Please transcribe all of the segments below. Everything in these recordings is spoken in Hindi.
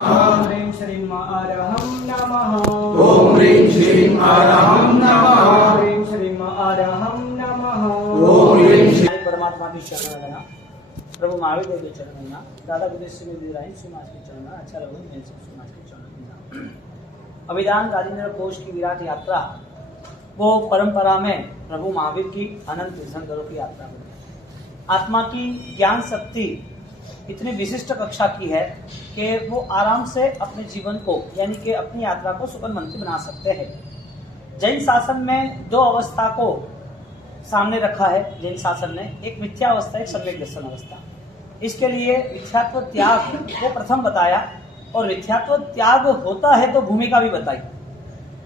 ओम ह्रीं श्रीं आरहं नमः। ओम ह्रीं श्रीं आरहं नमः। ओम ह्रीं श्रीं आरहं नमः। ओम ह्रीं श्रीं परमात्मा की शरण लेना, प्रभु महावीर देव के चरण लेना, दादा गुरु श्री विद्यारायण सुमाज के चरण लेना, अच्छा रघु मेरे सुमाज के चरण लेना। अभिधान राजेंद्र कोश की विराट यात्रा वो परंपरा में प्रभु महावीर की अनंत तीर्थंकरों की यात्रा बनी। आत्मा की ज्ञान शक्ति इतनी विशिष्ट कक्षा की है कि वो आराम से अपने जीवन को यानी कि अपनी यात्रा को सुगममंत्री बना सकते हैं। जैन शासन में दो अवस्था को सामने रखा है जैन शासन ने, एक मिथ्या अवस्था, एक सम्यक दर्शन अवस्था। इसके लिए मिथ्यात्व त्याग को प्रथम बताया और मिथ्यात्व त्याग होता है तो भूमिका भी बताई।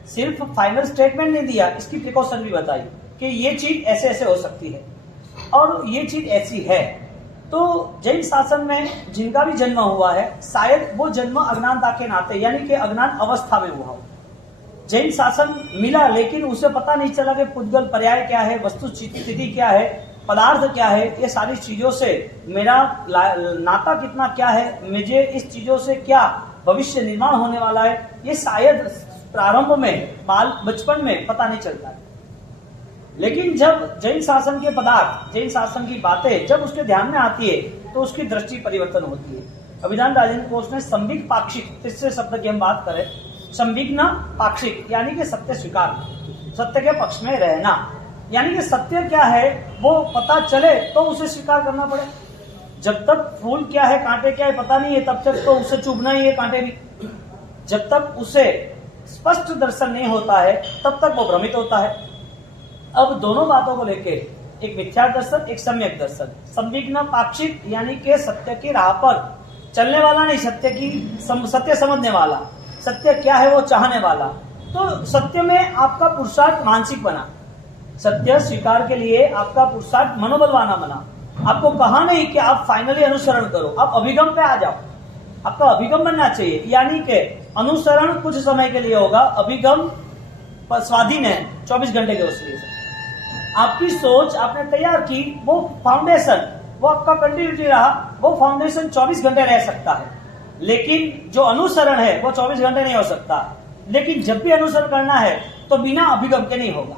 सिर्फ फाइनल स्टेटमेंट नहीं दिया, इसकी प्रिकॉशन भी बताई कि ये चीज ऐसे ऐसे हो सकती है और ये चीज ऐसी है। तो जैन शासन में जिनका भी जन्म हुआ है शायद वो जन्म अज्ञानता के नाते यानी कि अज्ञान अवस्था में हुआ हो। जैन शासन मिला लेकिन उसे पता नहीं चला कि पुद्गल पर्याय क्या है, वस्तु स्थिति क्या है, पदार्थ क्या है, ये सारी चीजों से मेरा नाता कितना क्या है, मुझे इस चीजों से क्या भविष्य निर्माण होने वाला है, ये शायद प्रारंभ में बचपन में पता नहीं चलता है। लेकिन जब जैन शासन के पदार्थ, जैन शासन की बातें जब उसके ध्यान में आती है तो उसकी दृष्टि परिवर्तन होती है। अभिधान राजेंद्र कोश ने संदिग्ध पाक्षिक, तीसरे शब्द की हम बात करें, संदिग्ध पाक्षिक यानी कि सत्य स्वीकार, सत्य के पक्ष में रहना, यानी कि सत्य क्या है वो पता चले तो उसे स्वीकार करना पड़े। जब तक फूल क्या है कांटे क्या है पता नहीं है तब तक तो उसे चुभना ही है, कांटे भी। जब तक उसे स्पष्ट दर्शन नहीं होता है तब तक वो भ्रमित होता है। अब दोनों बातों को लेके एक मिथ्या दर्शन, एक सम्यक दर्शन। संदिग्ध पाक्षिक यानी कि सत्य की राह पर चलने वाला नहीं, सत्य समझने वाला, सत्य क्या है वो चाहने वाला। तो सत्य में आपका पुरुषार्थ मानसिक बना, सत्य स्वीकार के लिए आपका पुरुषार्थ मनोबलवाना बना। आपको कहा नहीं कि आप फाइनली अनुसरण करो, आप अभिगम पे आ जाओ, आपका अभिगम बनना चाहिए। यानी कि अनुसरण कुछ समय के लिए होगा, अभिगम स्वाधीन है 24 घंटे के उसके लिए। आपकी सोच आपने तैयार की, वो फाउंडेशन, वो आपका कंटिन्यूटी रहा, वो फाउंडेशन 24 घंटे रह सकता है। लेकिन जो अनुसरण है वो 24 घंटे नहीं हो सकता। लेकिन जब भी अनुसरण करना है तो बिना अभिगम के नहीं होगा।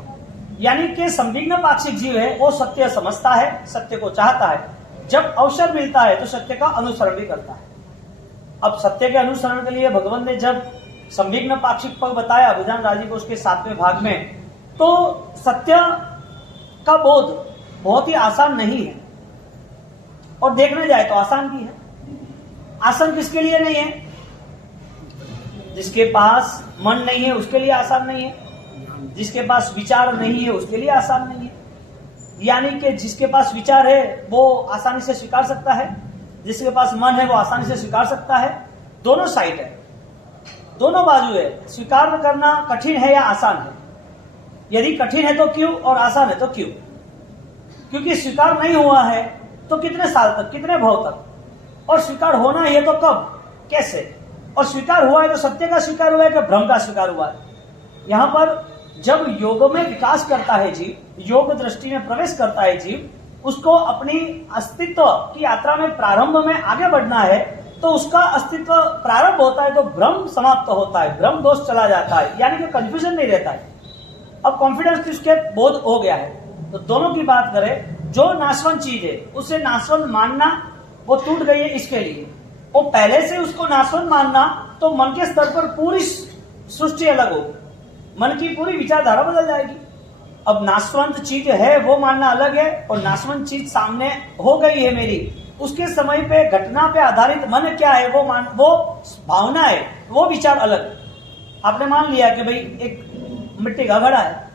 यानी कि संदिग्ध पाक्षिक जीव है वो सत्य समझता है, सत्य को चाहता है, जब अवसर मिलता है तो सत्य का अनुसरण भी करता है। अब सत्य के अनुसरण के लिए भगवान ने जब संदिग्ध पाक्षिक पद बताया अभिधान राजी को उसके 7वें भाग में, तो सत्य का बोध बहुत ही आसान नहीं है और देखने जाए तो आसान भी है। आसान किसके लिए नहीं है? जिसके पास मन नहीं है उसके लिए आसान नहीं है, जिसके पास विचार नहीं है उसके लिए आसान नहीं है। यानी कि जिसके पास विचार है वो आसानी से स्वीकार सकता है, जिसके पास मन है वो आसानी से स्वीकार सकता है। दोनों साइड है, दोनों बाजू है। स्वीकार करना कठिन है या आसान है? यदि कठिन है तो क्यों और आसान है तो क्यों? क्योंकि स्वीकार नहीं हुआ है तो कितने साल तक, कितने भाव तक, और स्वीकार होना ही है तो कब, कैसे? और स्वीकार हुआ है तो सत्य का स्वीकार हुआ है कि भ्रम का स्वीकार हुआ है? यहां पर जब योग में विकास करता है जीव, योग दृष्टि में प्रवेश करता है जीव, उसको अपनी अस्तित्व की यात्रा में प्रारंभ में आगे बढ़ना है तो उसका अस्तित्व प्रारंभ होता है तो भ्रम समाप्त होता है, भ्रम दोष चला जाता है, यानी कि कंफ्यूजन नहीं रहता है। अब कॉन्फिडेंस उसके बोध हो गया है। तो दोनों की बात करें, जो नाशवंत चीज है उसे नाशवंत मानना वो टूट गई है इसके लिए, वो पहले से उसको नाशवंत मानना तो मन के स्तर पर पूरी सृष्टि अलग होगी, मन की पूरी विचारधारा बदल जाएगी। अब नाशवंत चीज है वो मानना अलग है और नाशवंत चीज सामने हो गई है मेरी, उसके समय पे घटना पे आधारित मन क्या है वो भावना है, वो विचार अलग। आपने मान लिया कि भाई एक मिट्टी का घड़ा है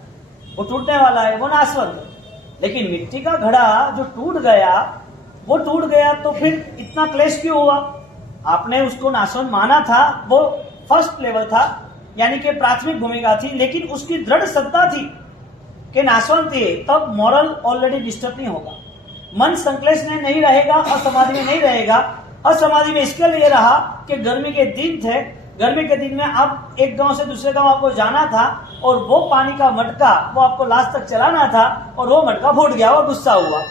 वो टूटने वाला है, वो नाशवंत। लेकिन मिट्टी का घड़ा जो टूट गया वो टूट गया तो फिर इतना क्लेश क्यों हुआ? आपने उसको नाशवंत माना था, वो फर्स्ट लेवल था यानी कि प्राथमिक भूमिका थी, लेकिन उसकी दृढ़ श्रद्धा थी कि नाशवंत है, तब मॉरल ऑलरेडी डिस्टर्ब नहीं होगा, मन संक्लेश में नहीं रहेगा, असमाधि में नहीं रहेगा। असमाधि में इसके लिए रहा कि गर्मी के दिन थे, गर्मी के दिन में आप एक गांव से दूसरे गांव आपको जाना था और वो पानी का मटका वो आपको लास्ट तक चलाना था और वो मटका फूट गया और गुस्सा हुआ।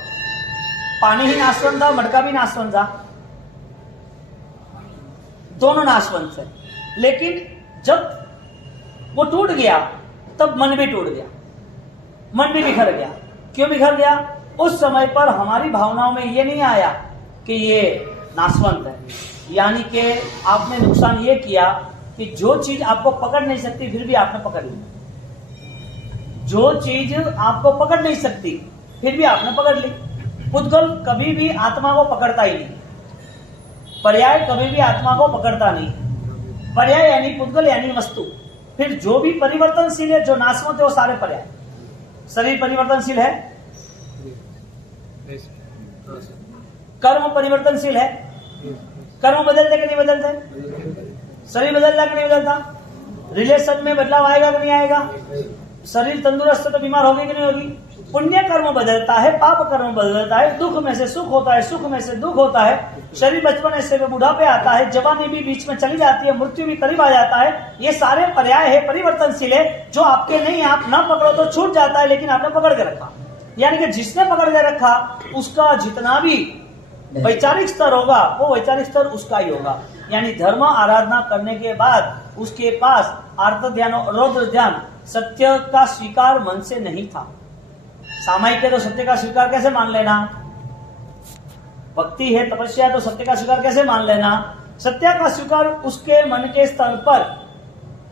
पानी ही नाशवंत था, मटका भी नाशवंत था। दोनों नाशवंत है। लेकिन जब वो टूट गया तब मन भी टूट गया, मन भी बिखर गया। क्यों बिखर गया? उस समय पर हमारी भावनाओं में ये नहीं आया कि ये नाशवंत है, यानी कि आपने नुकसान ये किया कि जो चीज आपको पकड़ नहीं सकती फिर भी आपने पकड़ ली, जो चीज आपको पकड़ नहीं सकती फिर भी आपने पकड़ ली। पुद्गल कभी भी आत्मा को पकड़ता ही नहीं, पर्याय कभी भी आत्मा को पकड़ता नहीं। पर्याय यानी पुद्गल यानी वस्तु। फिर जो भी परिवर्तनशील है, जो नाशवंत है, वो सारे पर्याय। शरीर परिवर्तनशील है, कर्म परिवर्तनशील है, कर्म बदलते कि नहीं बदलते? शरीर बदलता कि नहीं बदलता? रिलेशन में बदलाव आएगा कि नहीं आएगा? शरीर तंदुरुस्त तो बीमार होगी कि नहीं होगी? पुण्य कर्म बदलता है, पाप कर्म बदलता है, दुख में से सुख होता है, सुख में से दुख होता है। शरीर बचपन से बुढ़ापे आता है, जवानी भी बीच में चली जाती है, मृत्यु भी करीब आ जाता है। ये सारे पर्याय है, परिवर्तनशील है। जो आपके नहीं, आप ना पकड़ो तो छूट जाता है, लेकिन आपने पकड़ के रखा, यानी कि जिसने पकड़ के रखा उसका जितना भी वैचारिक स्तर होगा वो वैचारिक स्तर उसका ही होगा। यानी धर्म आराधना करने के बाद उसके पास आर्त ध्यान और रौद्र ध्यान, सत्य का स्वीकार मन से नहीं था। सामायिक है तो सत्य का स्वीकार कैसे मान लेना? भक्ति है, तपस्या, तो सत्य का स्वीकार कैसे मान लेना? सत्य का स्वीकार उसके मन के स्तर पर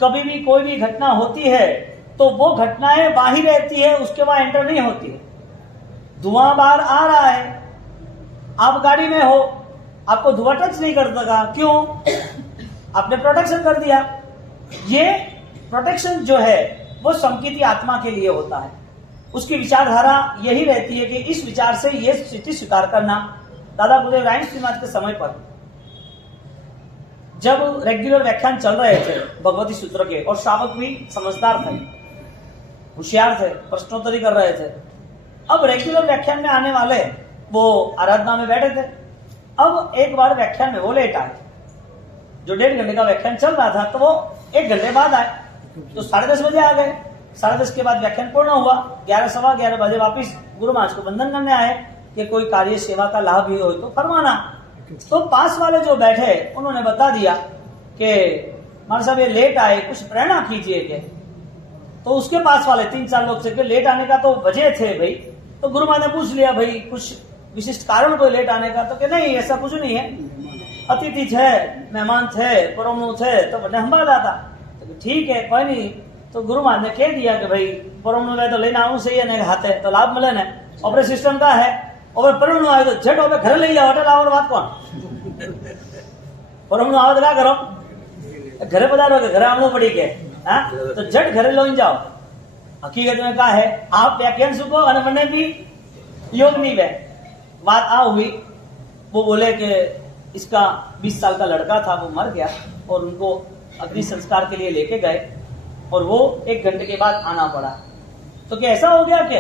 कभी भी कोई भी घटना होती है तो वो घटनाएं बाहर रहती है, उसके वहां एंटर नहीं होती है। धुआं बाहर आ रहा है, आप गाड़ी में हो, आपको धुआं टच नहीं कर सका, क्यों? आपने प्रोटेक्शन कर दिया। ये प्रोटेक्शन जो है वो संकीर्ति आत्मा के लिए होता है। उसकी विचारधारा यही रहती है कि इस विचार से ये स्थिति स्वीकार करना। दादा गुरुदेव रायन श्रीमाज के समय पर जब रेगुलर व्याख्यान चल रहे थे भगवती सूत्र के, और श्रावक भी समझदार थे, होशियार थे, प्रश्नोत्तरी कर रहे थे। अब रेगुलर व्याख्यान में आने वाले वो आराधना में बैठे थे। अब एक बार व्याख्यान में वो लेट आए, जो 1.5 घंटे का व्याख्यान चल रहा था, तो वो 1 घंटे बाद आए, तो 10:30 बजे आ गए। 10:30 के बाद व्याख्यान पूर्ण हुआ, 11, सवा 11 बजे वापिस गुरु महाराज को वंदन करने आए कि कोई कार्य सेवा का लाभ भी हो तो फरमाना। तो पास वाले जो बैठे उन्होंने बता दिया कि महाराज साहब ये लेट आए, कुछ प्रेरणा कीजिए के। तो उसके पास वाले 3-4 लोग से लेट आने का तो वजह थे भाई। तो गुरु महाराज ने पूछ लिया भाई कुछ विशिष्ट कारण कोई लेट आने का? तो कि नहीं ऐसा कुछ नहीं है, अतिथि थे, मेहमान थे, परमनु थे, तो मैंने संभाला था। तो ठीक है कोई नहीं। तो गुरु महाराज ने कह दिया कि भाई परमनु गए तो लेना आऊं सही है, हाथे तो लाभ मिले ने, ऑपरेट सिस्टम का है, और परमनु आए तो झट हो घर ले जाओ, होटल आओ, बात कौन? परमनु आओ तो क्या करो, घरे पधारो के घरे आमनो पड़ी के, तो झट घरे लो जाओ। हकीकत में क्या है, आप व्याख्यान सुखो और मैंने भी योग नहीं वे बात आ हुई। वो बोले कि इसका 20 साल का लड़का था, वो मर गया और उनको अग्नि संस्कार के लिए लेके गए और वो 1 घंटे के बाद आना पड़ा। तो क्या ऐसा हो गया कि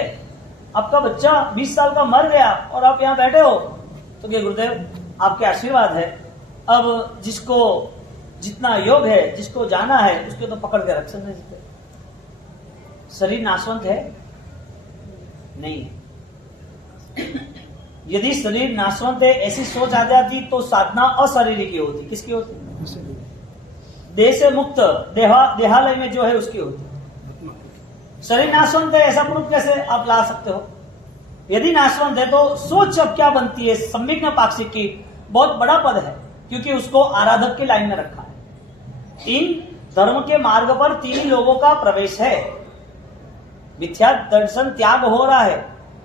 आपका बच्चा 20 साल का मर गया और आप यहाँ बैठे हो? तो क्या गुरुदेव आपके आशीर्वाद है, अब जिसको जितना योग है, जिसको जाना है, उसके तो पकड़ के रख सकते। शरीर नाशवंत है? नहीं है। यदि शरीर नाशवंत है ऐसी सोच आ जाती तो साधना अशरीरी की होती। किसकी होती? देह से मुक्त देहालय में जो है उसकी होती। शरीर नाशवंत है ऐसा प्रूफ कैसे आप ला सकते हो? यदि नाशवंत है तो सोच अब क्या बनती है? सम्यग्न पाक्षिक की बहुत बड़ा पद है, क्योंकि उसको आराधक की लाइन में रखा है। इन धर्म के मार्ग पर 3 लोगों का प्रवेश है। मिथ्या दर्शन त्याग हो रहा है,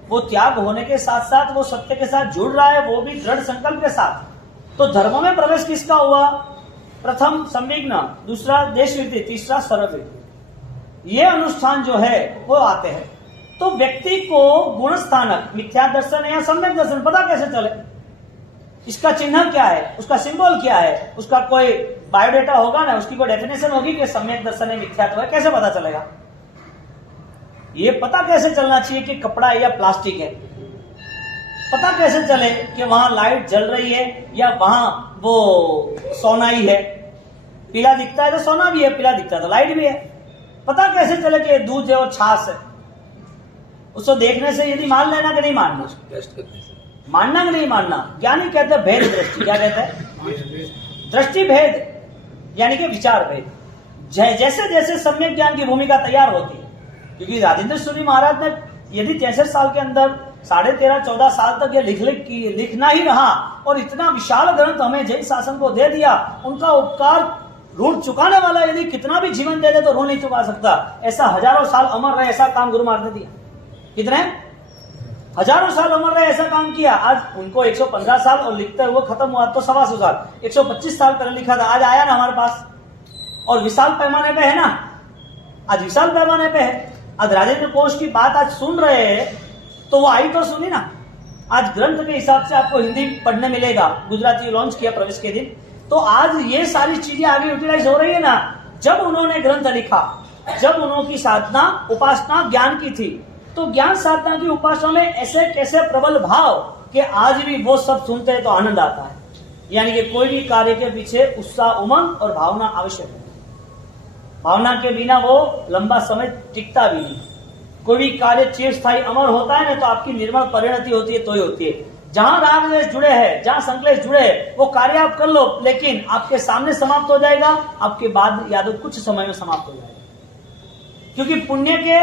वो त्याग होने के साथ साथ वो सत्य के साथ जुड़ रहा है, वो भी दृढ़ संकल्प के साथ। तो धर्म में प्रवेश किसका हुआ? प्रथम संविघ्न, दूसरा देशवृत्ति, तीसरा सर्ववृत्ति। ये अनुष्ठान जो है वो आते हैं। तो व्यक्ति को गुण स्थानक मिथ्या दर्शन या सम्यक दर्शन पता कैसे चले? इसका चिन्ह क्या है, उसका सिंबल क्या है, उसका कोई बायोडेटा होगा ना, उसकी कोई डेफिनेशन होगी कि सम्यक दर्शन है, मिथ्यात्व है, कैसे पता चलेगा? ये पता कैसे चलना चाहिए कि कपड़ा या प्लास्टिक है? पता कैसे चले कि वहां लाइट जल रही है या वहां वो सोना ही है? पीला दिखता है तो सोना भी है, पीला दिखता है तो लाइट भी है। पता कैसे चले कि दूध है और छाछ है? उसको देखने से यदि मान लेना कि नहीं मानना, मानना कि नहीं मानना। ज्ञानी कहते हैं भेद दृष्टि। क्या कहते हैं? दृष्टि भेद यानी कि विचार भेद। जैसे जैसे सम्यक ज्ञान की भूमिका तैयार होती है, क्योंकि राजेंद्र सूरी महाराज ने यदि 63 साल के अंदर 13.5-14 साल तक ये लिखना ही रहा और इतना विशाल ग्रंथ हमें जैन शासन को दे दिया, उनका उपकार ऋण चुकाने वाला यदि कितना भी जीवन दे दे तो ऋण नहीं चुका सकता। ऐसा हजारों साल अमर रहे, ऐसा काम गुरु महाराज ने दिया। कितने हजारों साल अमर रहे, ऐसा काम किया। आज उनको 115 साल और लिखते हुए खत्म हुआ तो 125 साल, 125 साल पहले लिखा था, आज आया ना हमारे पास और विशाल पैमाने पे है ना, आज विशाल पैमाने पे है। आज राजेंद्र कोश की बात आज सुन रहे हैं तो वो आई तो सुनी ना। आज ग्रंथ के हिसाब से आपको हिंदी पढ़ने मिलेगा, गुजराती लॉन्च किया प्रवेश के दिन, तो आज ये सारी चीजें आगे यूटिलाइज हो रही है ना। जब उन्होंने ग्रंथ लिखा, जब उन्होंने साधना उपासना ज्ञान की थी, तो ज्ञान साधना की उपासना में ऐसे कैसे प्रबल भाव कि आज भी वो सब सुनते हैं तो आनंद आता है। यानी कि कोई भी कार्य के पीछे उत्साह, उमंग और भावना आवश्यक है। भावना के बिना वो लंबा समय टिकता भी नहीं। कोई भी कार्य चिरस्थायी अमर होता है ना, तो आपकी निर्मल परिणति होती है तो ही होती है। जहां राग द्वेष जुड़े हैं, जहां संकलेश जुड़े हैं, वो कार्य आप कर लो, लेकिन आपके सामने समाप्त हो जाएगा, आपके बाद यादव कुछ समय में समाप्त हो जाएगा। क्योंकि पुण्य के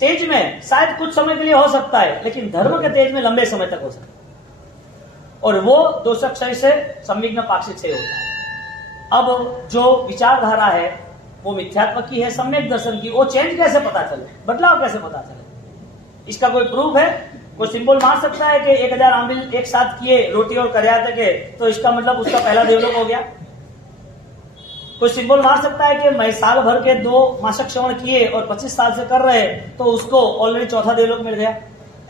तेज में शायद कुछ समय के लिए हो सकता है, लेकिन धर्म के तेज में लंबे समय तक हो सकता है, और वो दोषक्षय से संविघ्न पाक्षिक से होता है। अब जो विचारधारा है वो मिथ्यात्व की है, सम्यक दर्शन की। वो चेंज कैसे पता चले, बदलाव कैसे पता चले, इसका कोई प्रूफ है? कोई सिंबल मार सकता है कि 1000 आंबिल एक साथ किए रोटी और करियाते के, तो इसका मतलब उसका पहला डेवलप हो गया? कोई सिंबल मार सकता है कि मैं साल भर के 2 मासिक श्रवण किए और 25 साल से कर रहे तो उसको ऑलरेडी चौथा डेवलप मिल गया?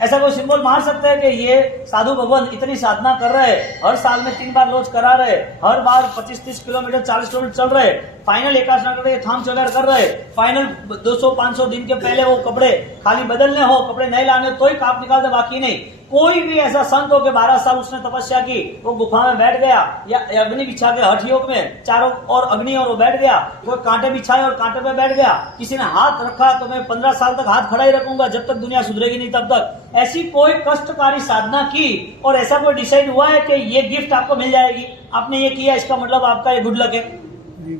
ऐसा कोई सिंबल मार सकता है कि ये साधु भगवान इतनी साधना कर रहे, हर साल में 3 बार रोज करा रहे, हर बार 25-30 किलोमीटर 40 किलोमीटर चल रहे, फाइनल एकादशा करके थाम चौगार कर रहे, फाइनल 200-500 दिन के पहले वो कपड़े खाली बदलने हो, कपड़े नहीं लाने तो ही काप निकालते, बाकी नहीं। कोई भी ऐसा संत हो के 12 साल उसने तपस्या की, वो गुफा में बैठ गया या अग्नि बिछा के हठ योग में चारों और अग्नि और वो बैठ गया, कोई कांटे बिछाए और कांटे पे बैठ गया, किसी ने हाथ रखा तो मैं 15 साल तक हाथ खड़ा ही रखूंगा जब तक दुनिया सुधरेगी नहीं तब तक। ऐसी कोई कष्टकारी साधना की और ऐसा कोई डिसाइड हुआ है कि ये गिफ्ट आपको मिल जाएगी, आपने ये किया इसका मतलब आपका ये गुड लक है?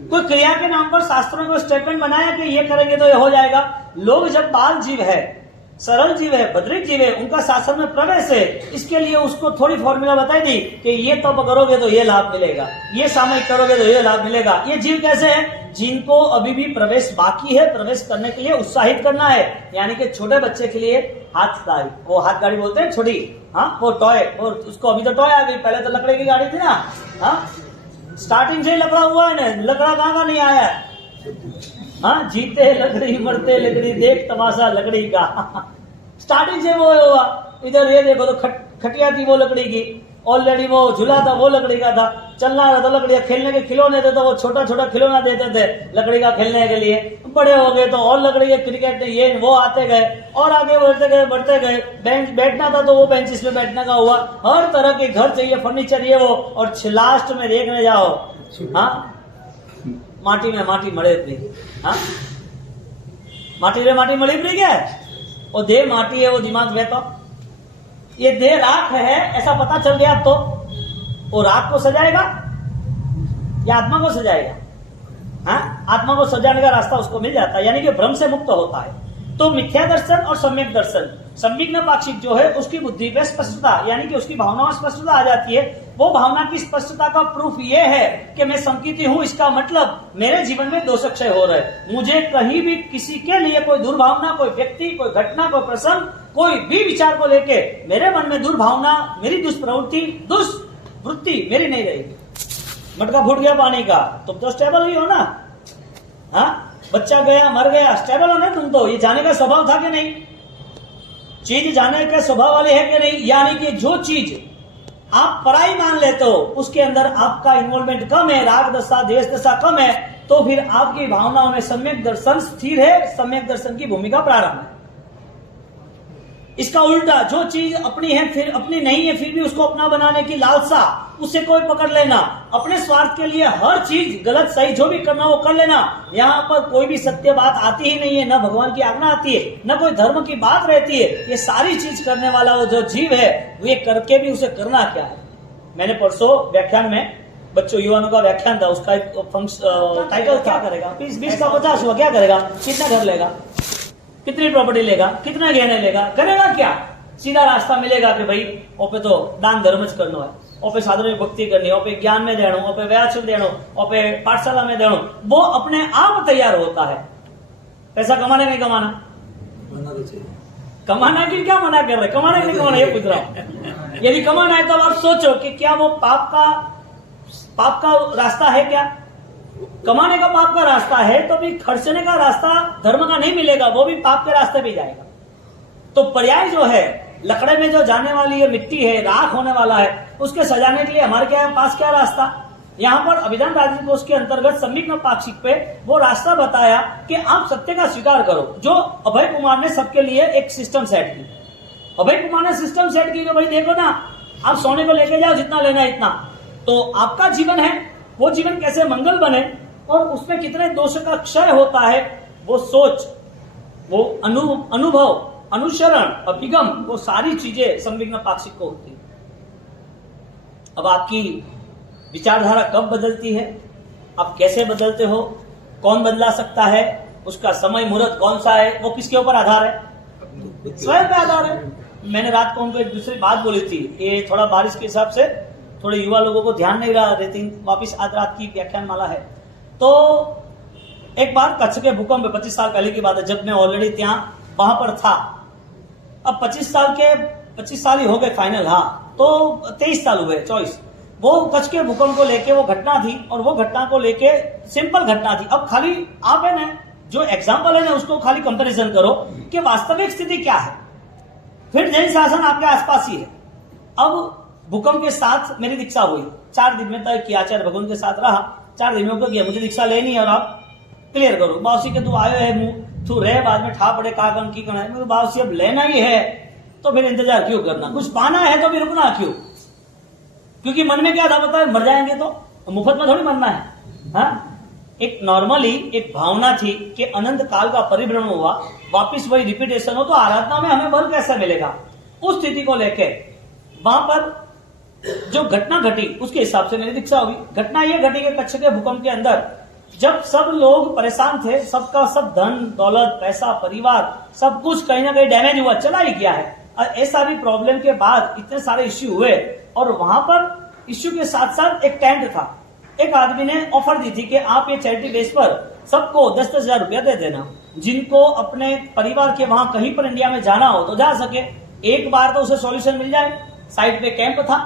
कोई क्रिया के नाम पर शास्त्रों को स्टेटमेंट बनाया कि ये करेंगे तो ये हो जाएगा। लोग जब बाल जीव है, सरल जीव है, भद्रिक जीव है, उनका शासन में प्रवेश है, इसके लिए उसको थोड़ी फॉर्मूला बताई दी कि ये तब करोगे तो ये लाभ मिलेगा, ये सामयिक करोगे तो ये लाभ मिलेगा। ये जीव कैसे है? जिनको अभी भी प्रवेश बाकी है, प्रवेश करने के लिए उत्साहित करना है। यानी कि छोटे बच्चे के लिए हाथ गाड़ी, वो हाथ गाड़ी बोलते हैं छोटी, हाँ वो टॉय, और उसको अभी तो टॉय आ गई, पहले तो लकड़े की गाड़ी थी ना। हाँ स्टार्टिंग से ही लकड़ा हुआ है ना, लकड़ा कहाँ का नहीं आया? हाँ जीते लकड़ी मरते लकड़ी, देख तमाशा लकड़ी का। स्टार्टिंग से वो हुआ। इधर ये देखो तो खटिया थी वो लकड़ी की, ऑलरेडी वो झूला था वो लकड़ी का था, चलना रहा तो लकड़ी का, खेलने के खिलौने थे तो वो छोटा छोटा खिलौना देते थे लकड़ी का खेलने के लिए। बड़े हो गए तो और लकड़ी के क्रिकेट ये वो आते गए और आगे बढ़ते गए। बेंच बैठना था तो वो बेंचेस पे बैठने का हुआ, हर तरह के घर चाहिए, फर्नीचर ये वो, और लास्ट में देखने जाओ हाँ माटी में माटी मड़े थी। हाँ माटी रे माटी मड़ी पड़ी क्या? वो देह माटी है, वो दिमाग में तो ये देह राख है, ऐसा पता चल गया तो वो राख को सजाएगा या आत्मा को सजाएगा? हाँ आत्मा को सजाने का रास्ता उसको मिल जाता है, यानी कि भ्रम से मुक्त होता है। तो मिथ्या दर्शन और सम्यक दर्शन, संविघ्न पाक्षिक जो है उसकी बुद्धि पे स्पष्टता, यानी कि उसकी भावना में स्पष्टता आ जाती है। वो भावना की स्पष्टता का प्रूफ ये है कि मैं संकीर्ति हूं, इसका मतलब मेरे जीवन में दोषक्षय हो रहा है। मुझे कहीं भी किसी के लिए कोई दुर्भावना, कोई व्यक्ति, कोई घटना, कोई प्रसंग, कोई भी विचार को लेके मेरे मन में दुर्भावना, मेरी दुष्प्रवृत्ति, दुष्वृत्ति मेरी नहीं रहेगी। मटका फूट गया पानी का, तुम तो स्टेबल ही हो ना। हाँ बच्चा गया मर गया, स्टेबल हो ना तुम तो। ये जाने का स्वभाव था कि नहीं? चीज जाने के स्वभाव वाले है कि नहीं? यानी कि जो चीज आप पराई मान लेते हो उसके अंदर आपका इन्वॉल्वमेंट कम है, राग दशा देश दशा कम है, तो फिर आपकी भावनाओं में सम्यक दर्शन स्थिर है, सम्यक दर्शन की भूमिका प्रारंभ है। इसका उल्टा जो चीज अपनी है फिर अपनी नहीं है, फिर भी उसको अपना बनाने की लालसा, उसे कोई पकड़ लेना, अपने स्वार्थ के लिए हर चीज गलत सही जो भी करना वो कर लेना। यहाँ पर कोई भी सत्य बात आती ही नहीं है, न भगवान की आज्ञा आती है, न कोई धर्म की बात रहती है। ये सारी चीज करने वाला वो जो जीव है, वो ये करके भी उसे करना क्या है? मैंने परसों व्याख्यान में बच्चों युवाओं का व्याख्यान था, उसका एक टाइटल क्या करेगा, 20 का 50 हुआ, क्या करेगा, कितना घर लेगा, कितनी प्रॉपर्टी लेगा, कितना गहने लेगा, करेगा क्या? सीधा रास्ता मिलेगा कि भाई ओपे तो दान धर्म ज करनो है, ओपे साधु भक्ति करनी, ओपे ज्ञान में देनो, ओपे व्यास देनो, ओपे पाठशाला में देनो। वो अपने आप तैयार होता है। पैसा कमाने नहीं कमाना, कमाना की क्या मना कर रहे, कमाना नहीं कमाना ये पूछ रहा हूं। यदि कमाना है तो आप सोचो कि क्या वो पाप का रास्ता है क्या? कमाने का पाप का रास्ता है तो भी खर्चने का रास्ता धर्म का नहीं मिलेगा, वो भी पाप के रास्ते पे जाएगा। तो पर्याय जो है, लकड़े में जो जाने वाली है मिट्टी है, राख होने वाला है, उसके सजाने के लिए हमारे पास क्या रास्ता? यहाँ पर अभिधान राजनीति कोष के अंतर्गत संविग्न पाक्षिक पे वो रास्ता बताया कि आप सत्य का स्वीकार करो, जो अभय कुमार ने सबके लिए एक सिस्टम सेट की। अभय कुमार ने सिस्टम सेट की, भाई देखो ना, आप सोने को लेके जाओ, जितना लेना इतना, तो आपका जीवन है, वो जीवन कैसे मंगल बने और उसमें कितने दोष का क्षय होता है, वो सोच, वो अनुभव, अनुसरण, अभिगम, वो सारी चीजें संविग्न पाक्षिक को होती है। अब आपकी विचारधारा कब बदलती है, आप कैसे बदलते हो, कौन बदला सकता है, उसका समय मुहूर्त कौन सा है, वो किसके ऊपर आधार है? स्वयं पे आधार है। मैंने रात को उनको एक दूसरी बात बोली थी, ये थोड़ा बारिश के हिसाब से थोड़े युवा लोगों को ध्यान नहीं रहा रहती, वापिस आज रात की व्याख्यान माला है। तो एक बार कच्छ के भूकंप 25 साल पहले की बात है, जब मैं ऑलरेडी ત્યાં वहां पर था। अब 25 साल ही हो गए फाइनल, हाँ, तो 23 साल हुए, 24। वो कच्छ के भूकंप को लेके वो घटना थी, और वो घटना को लेके सिंपल घटना थी। अब खाली आप है ना, जो एग्जाम्पल है ना, उसको खाली कंपैरिजन करो कि वास्तविक स्थिति क्या है। फिर जैन शासन आपके आसपास ही है। अब भूकंप के साथ मेरी दीक्षा हुई, 4 दिन में तय किया, आचार्य भगवान के साथ रहा, 4 दिन में को गया, मुझे दीक्षा लेनी है और आप क्लियर करो। बाउसी के तू आयो है, मुंह तू रहे, बाद में ठा पड़े कागम की करना है, बाउसी अब लेना ही है तो फिर इंतजार क्यों करना, कुछ पाना है तो भी रुकना क्यों? क्योंकि मन में क्या था पता है, मर जाएंगे तो मुफ्त में थोड़ी मरना है। हाँ, एक नॉर्मली एक भावना थी कि अनंत काल का परिभ्रमण हुआ, वापिस वही रिपीटेशन हो, तो आराधना में हमें बल कैसे मिलेगा? उस स्थिति को लेके वहां पर जो घटना घटी उसके हिसाब से मेरी दीक्षा हुई। घटना ये घटी कि कच्छ के भूकंप के अंदर जब सब लोग परेशान थे, सबका सब धन दौलत पैसा परिवार सब कुछ कहीं ना कहीं डैमेज हुआ, चला ही गया है। और ऐसा सारी प्रॉब्लम के बाद इतने सारे इश्यू हुए, और वहां पर इश्यू के साथ साथ एक टेंट था। एक आदमी ने ऑफर दी थी कि आप ये चैरिटी बेस पर सबको 10-10 हजार रुपया दे देना, जिनको अपने परिवार के वहां कहीं पर इंडिया में जाना हो तो जा सके, एक बार तो उसे सॉल्यूशन मिल जाए। साइड पे कैंप था,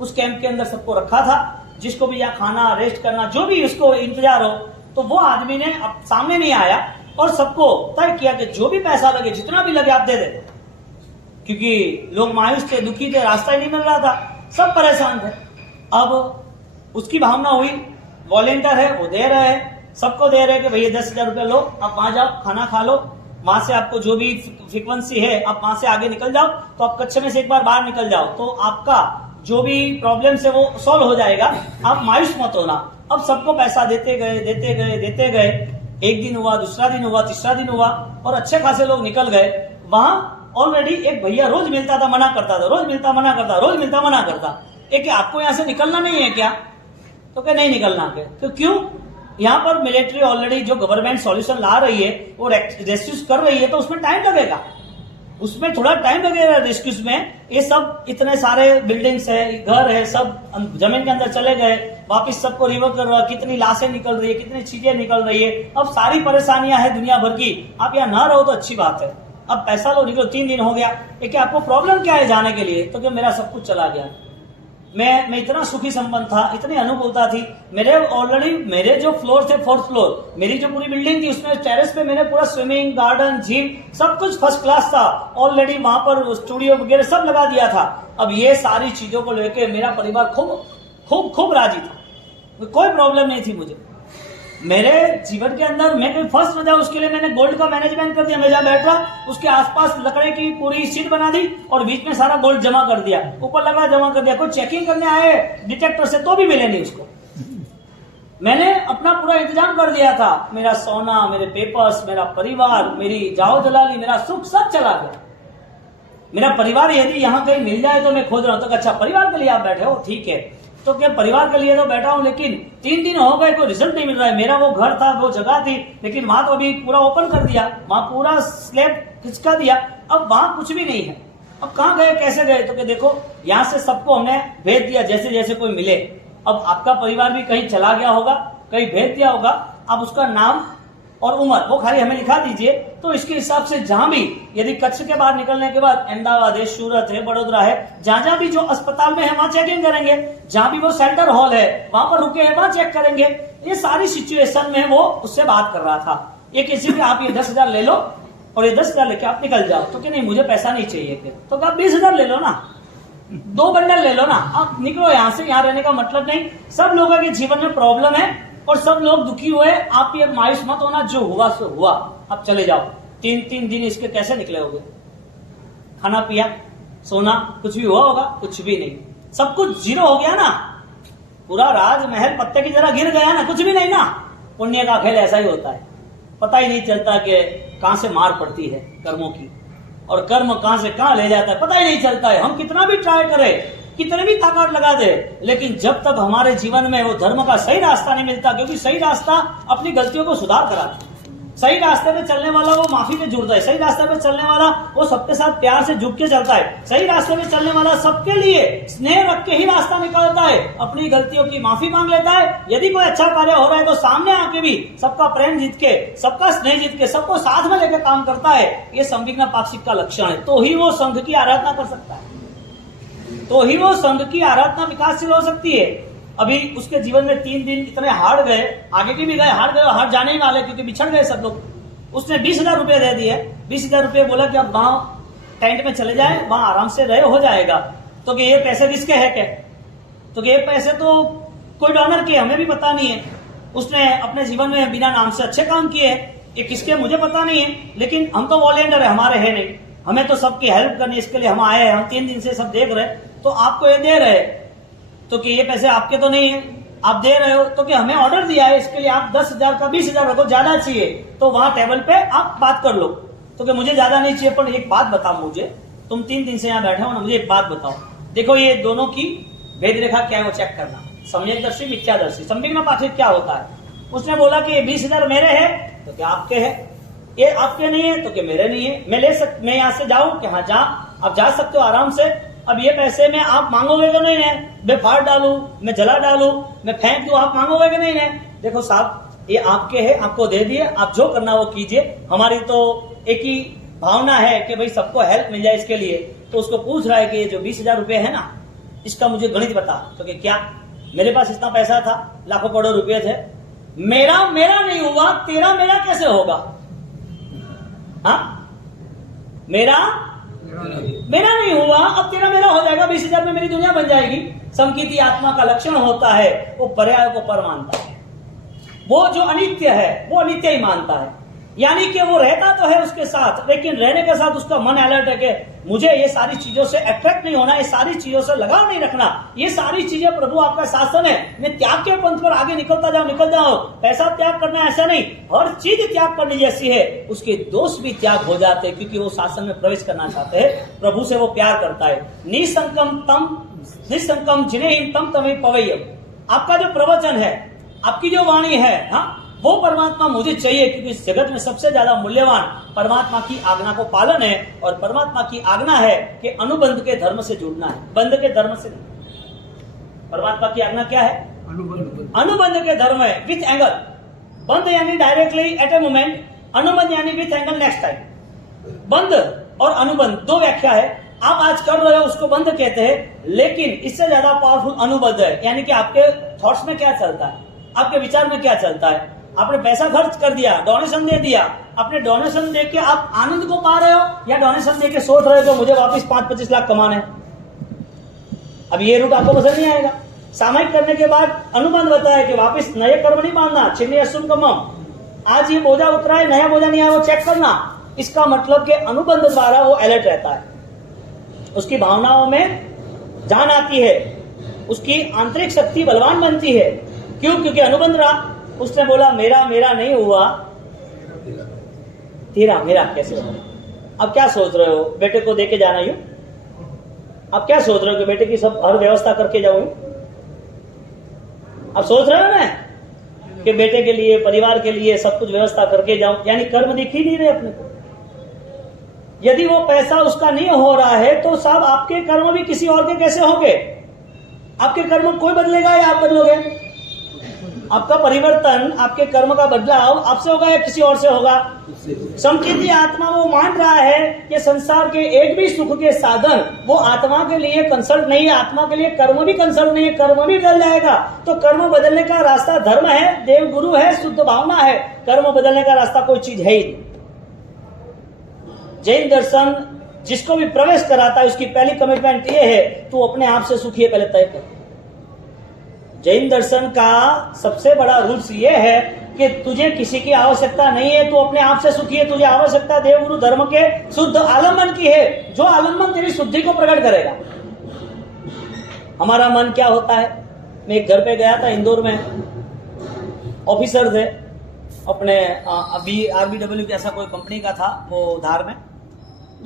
उस कैंप के अंदर सबको रखा था, जिसको भी यहाँ खाना रेस्ट करना जो भी उसको इंतजार हो, तो वो आदमी ने सामने नहीं आया और सबको तय किया कि जो भी पैसा लगे, जितना भी लगे आप दे दे, क्योंकि लोग मायूस थे, दुखी थे, रास्ता ही नहीं मिल रहा था, सब परेशान थे। अब उसकी भावना हुई, वॉलेंटियर है वो दे रहे हैं, सबको दे रहे हैं कि भैया 10,000 रुपया लो, आप वहां जाओ, खाना खा लो, वहां से आपको जो भी फ्रीक्वेंसी है आप वहां से आगे निकल जाओ, तो आप कच्छ में से एक बार बाहर निकल जाओ तो आपका जो भी प्रॉब्लम है वो सॉल्व हो जाएगा, आप मायूस मत होना। अब सबको पैसा देते गए, एक दिन हुआ, दूसरा दिन हुआ, तीसरा दिन हुआ, और अच्छे खासे लोग निकल गए। वहां ऑलरेडी एक भैया रोज मिलता था, मना करता था, रोज मिलता मना करता, रोज मिलता मना करता, कि आपको यहाँ से निकलना नहीं है क्या? तो क्या नहीं निकलना क्या? तो क्यों? यहाँ पर मिलिट्री ऑलरेडी जो गवर्नमेंट सॉल्यूशन ला रही है वो रेस्क्यूज कर रही है, तो उसमें टाइम लगेगा, उसमें थोड़ा टाइम लगेगा रेस्क्यूज में। ये सब इतने सारे बिल्डिंग्स है, घर है, सब जमीन के अंदर चले गए, वापिस सबको रिवर कर रहा, कितनी लाशें निकल रही है, कितनी चीजें निकल रही है। अब सारी परेशानियां है दुनिया भर की, आप यहाँ ना रहो तो अच्छी बात है। अब पैसा लो, निकलो, 3 दिन हो गया, कि आपको प्रॉब्लम क्या है जाने के लिए? तो कि मेरा सब कुछ चला गया, मैं इतना सुखी संपन्न था, इतनी अनुकूलता थी, मेरे जो फ्लोर थे 4th फ्लोर, मेरी जो पूरी बिल्डिंग थी उसमें टेरेस पे मैंने पूरा स्विमिंग गार्डन जिम सब कुछ फर्स्ट क्लास था, ऑलरेडी वहां पर स्टूडियो वगैरह सब लगा दिया था। अब ये सारी चीजों को लेकर मेरा परिवार खूब राजी था, कोई प्रॉब्लम नहीं थी मुझे। मेरे जीवन के अंदर मैं कोई फर्स्ट हो जाऊं उसके लिए मैंने गोल्ड का मैनेजमेंट कर दिया। मैं जहाँ बैठ रहा उसके आसपास लकड़े की पूरी सीट बना दी और बीच में सारा गोल्ड जमा कर दिया, ऊपर लकड़ा जमा कर दिया। कोई चेकिंग करने आए डिटेक्टर से तो भी मिले नहीं उसको। मैंने अपना पूरा इंतजाम कर दिया था, मेरा सोना, मेरे पेपर्स, मेरा परिवार, मेरी जाओ जलाली, मेरा सुख सब चला गया। मेरा परिवार यदि यहाँ कहीं मिल जाए तो मैं खोज रहा हूं, तो अच्छा परिवार के लिए आप बैठे हो, ठीक है, तो क्या परिवार के लिए तो बैठा हूं, लेकिन 3 दिन हो गए कोई रिजल्ट नहीं मिल रहा है। मेरा वो घर था, वो जगह थी, लेकिन वहां तो अभी पूरा ओपन कर दिया, वहां पूरा स्लैब खिंचका दिया, अब वहां कुछ भी नहीं है। अब कहाँ गए, कैसे गए? तो क्या देखो यहाँ से सबको हमने भेज दिया जैसे जैसे कोई मिले। अब आपका परिवार भी कहीं चला गया होगा, कहीं भेज दिया होगा, अब उसका नाम और उम्र वो खाली हमें लिखा दीजिए। तो इसके हिसाब से जहां भी, यदि कच्छ के बाहर निकलने के बाद अहमदाबाद है, सूरत है, बड़ोदरा है, जहां भी जो अस्पताल में है वहां चेकिंग करेंगे, जहां भी वो सेंटर हॉल है वहां पर रुके हैं वहां चेक करेंगे। ये सारी सिचुएशन में वो उससे बात कर रहा था। ये किसी भी आप ये 10,000 ले लो और ये 10,000 लेके आप निकल जाओ। तो क्या नहीं मुझे पैसा नहीं चाहिए, फिर तो आप 20,000 ले लो ना, 2 बंडल ले लो ना, आप निकलो यहाँ से। यहाँ रहने का मतलब नहीं। सब लोगों के जीवन में प्रॉब्लम है और सब लोग दुखी हुए। आप ये मायूस मत होना, जो हुआ सो हुआ, आप चले जाओ। 3 दिन इसके कैसे निकले होगे? खाना पिया सोना कुछ भी हुआ होगा? कुछ भी नहीं, सब कुछ जीरो हो गया ना। पूरा राजमहल पत्ते की तरह गिर गया ना, कुछ भी नहीं ना। पुण्य का खेल ऐसा ही होता है, पता ही नहीं चलता कि कहां से मार पड़ती है कर्मों की, और कर्म कहां से कहां ले जाता है पता ही नहीं चलता है। हम कितना भी ट्राई करें, कितने भी ताकत लगा दे, लेकिन जब तक हमारे जीवन में वो धर्म का सही रास्ता नहीं मिलता, क्योंकि सही रास्ता अपनी गलतियों को सुधार कराता है। सही रास्ते पे चलने वाला वो माफी पे जुड़ता है, सही रास्ते पे चलने वाला वो सबके साथ प्यार से जुड़ के चलता है, सही रास्ते पे चलने वाला सबके लिए स्नेह रख के ही रास्ता निकालता है, अपनी गलतियों की माफी मांग लेता है। यदि कोई अच्छा कार्य हो रहा है तो सामने आके भी सबका प्रेम जीत के, सबका स्नेह जीत के, सबको साथ में लेकर काम करता है। ये संविघ्न पाक्षिक का लक्षण है। तो ही वो संघ की आराधना कर सकता है, तो ही वो संघ की आराधना विकासशील हो सकती है। अभी उसके जीवन में 3 दिन इतने हार्ड गए, आगे के भी गए, हार्ड गए, हार्ड जाने ही वाले, क्योंकि बिछड़ गए सब लोग। उसने 20,000 रुपए दे दिए, 20,000 रुपए बोला कि अब वहां टेंट में चले जाए, वहां आराम से रहे, हो जाएगा। तो कि ये पैसे किसके है क्या? तो कि ये पैसे तो कोई डोनर के, हमें भी पता नहीं है। उसने अपने जीवन में बिना नाम से अच्छे काम किए, ये किसके मुझे पता नहीं है, लेकिन हम तो वॉलेंटियर है, हमारे है नहीं, हमें तो सबकी हेल्प करनी, इसके लिए हम आए हैं। हम 3 दिन से सब देख रहे, तो आपको ये दे रहे, तो कि ये पैसे आपके तो नहीं है, आप दे रहे हो, तो कि हमें ऑर्डर दिया है, इसके लिए आप 10,000 का 20,000 रखो, ज्यादा चाहिए तो वहां टेबल पे आप बात कर लो। तो कि मुझे ज्यादा नहीं चाहिए, पर एक बात बताओ मुझे, तुम 3 दिन से यहाँ बैठे हो ना, मुझे एक बात बताओ। देखो ये दोनों की भेद रेखा क्या है वो चेक करना, सम्यकदर्शी मिथ्यादर्शी। संविघ्न पाक्षिक क्या होता है? उसने बोला कि 20,000 मेरे है, तो क्या आपके है? ये आपके नहीं है, तो क्या मेरे नहीं है? मैं यहाँ से जाऊं कि हाँ जा, आप जा सकते हो आराम से। अब ये पैसे में आप मांगोगे तो नहीं है, मैं फाड़ डालूं, मैं जला डालूं, मैं फेंक दूं, आप मांगोगे कि नहीं है? देखो साहब ये आपके है, आपको दे दिए, आप जो करना वो कीजिए। हमारी तो एक ही भावना है कि भाई सबको हेल्प मिल जाए, इसके लिए। तो उसको पूछ रहा है कि ये जो 20,000 रुपए है ना, इसका मुझे गणित बता। तो कि क्या? मेरे पास इतना पैसा था, लाखों करोड़ों रुपए थे, मेरा नहीं हुआ, तेरा मेरा कैसे होगा? हाँ, मेरा नहीं हुआ, अब तेरा मेरा हो जाएगा, 20,000 में मेरी दुनिया बन जाएगी। संकीर्ति आत्मा का लक्षण होता है, वो पर्याय को पर मानता है। वो जो अनित्य है वो अनित्य ही मानता है, यानी कि वो रहता तो है उसके साथ, लेकिन रहने के साथ उसका मन अलर्ट है कि मुझे ये सारी चीजों से अट्रैक्ट नहीं होना, ये सारी चीजों से लगाव नहीं रखना। ये सारी चीजें प्रभु आपका शासन है, मैं त्याग के पंथ पर आगे निकल जाओ। पैसा त्याग करना ऐसा नहीं, हर चीज त्याग करनी जैसी है, उसके दोष भी त्याग हो जाते हैं, क्योंकि वो शासन में प्रवेश करना चाहते हैं। प्रभु से वो प्यार करता है। निसंकम जिन्हें तम तमें पवैयम। आपका जो प्रवचन है, आपकी जो वाणी है, हाँ, वो परमात्मा मुझे चाहिए, क्योंकि इस जगत में सबसे ज्यादा मूल्यवान परमात्मा की आज्ञा को पालन है। और परमात्मा की आज्ञा है कि अनुबंध के धर्म से जुड़ना है, बंध के धर्म से नहीं। परमात्मा की आज्ञा क्या है? अनुबंध के धर्म है, विथ एंगल। बंध यानी डायरेक्टली एट ए मोमेंट, अनुबंध यानी विथ एंगल नेक्स्ट टाइम। बंध और अनुबंध दो व्याख्या है। आप आज कर रहे हो उसको बंध कहते हैं, लेकिन इससे ज्यादा पावरफुल अनुबंध है, यानी कि आपके थॉट्स में क्या चलता है, आपके विचार में क्या चलता है। आपने पैसा खर्च कर दिया, डोनेशन दे दिया, अपने डोनेशन दे के आप आनंद को पा रहे हो, या डोनेशन दे के सोच रहे हो कि मुझे वापस 5-25 लाख कमाने हैं। अब ये रूट आपको पसंद नहीं आएगा। सामायिक करने के बाद अनुबंध बताया कि वापस नए कर्म नहीं बांधना, छिन्नी असुम कमम। आज ये बोझा उतरा है, नया बोझा नहीं आया, वो चेक करना। इसका मतलब कि अनुबंध द्वारा वो अलर्ट रहता है, उसकी भावनाओं में जान आती है, उसकी आंतरिक शक्ति बलवान बनती है। क्यों? क्योंकि अनुबंध रहा। उसने बोला मेरा नहीं हुआ, तेरा मेरा कैसे होगा? अब क्या सोच रहे हो? बेटे को देके जाना यूं? अब क्या सोच रहे हो कि बेटे की सब हर व्यवस्था करके जाऊं? अब सोच रहे हो ना कि बेटे के लिए, परिवार के लिए सब कुछ व्यवस्था करके जाऊं, यानी कर्म दिख ही नहीं रहे अपने को। यदि वो पैसा उसका नहीं हो रहा है तो साहब आपके कर्म भी किसी और के कैसे होंगे? आपके कर्म कोई बदलेगा या आप बदलोगे? आपका परिवर्तन, आपके कर्म का बदलाव आपसे होगा या किसी और से होगा? समचित्ती आत्मा वो मान रहा है कि संसार के एक भी सुख के साधन वो आत्मा के लिए कंसल्ट नहीं है, आत्मा के लिए कर्म भी कंसल्ट नहीं है, कर्म भी बदल जाएगा। तो कर्म बदलने का रास्ता धर्म है, देव गुरु है, शुद्ध भावना है। कर्म बदलने का रास्ता कोई चीज है ही नहीं। जैन दर्शन जिसको भी प्रवेश कराता है उसकी पहली कमिटमेंट ये है, तू अपने आप से सुखी है पहले तय कर। जैन दर्शन का सबसे बड़ा रूल्स ये है कि तुझे किसी की आवश्यकता नहीं है, तू अपने आप से सुखी है। तुझे आवश्यकता देवगुरु धर्म के शुद्ध आलम्बन की है, जो आलम्बन तेरी शुद्धि को प्रकट करेगा। हमारा मन क्या होता है? मैं एक घर पे गया था इंदौर में, ऑफिसर थे अपने, अभी RBW की ऐसा कोई कंपनी का था वो धार में,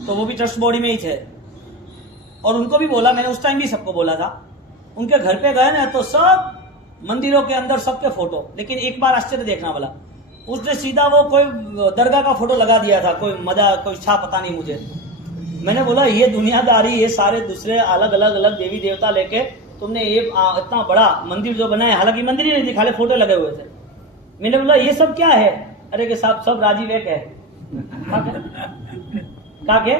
तो वो भी ट्रस्ट बॉडी में ही थे। और उनको भी बोला, मैंने उस टाइम भी सबको बोला था, उनके घर पे गए ना तो सब मंदिरों के अंदर सबके फोटो, लेकिन एक बार आश्चर्य देखना वाला, उसने सीधा वो कोई दरगाह का फोटो लगा दिया था, कोई मजा कोई छा पता नहीं मुझे। मैंने बोला ये दुनियादारी, ये सारे दूसरे अलग अलग देवी देवता लेके तुमने ये इतना बड़ा मंदिर जो बनाया, हालांकि मंदिर ही नहीं थी, खाली फोटो लगे हुए थे। मैंने बोला ये सब क्या है? अरे के साहब सब राजीव एक है। क्या के?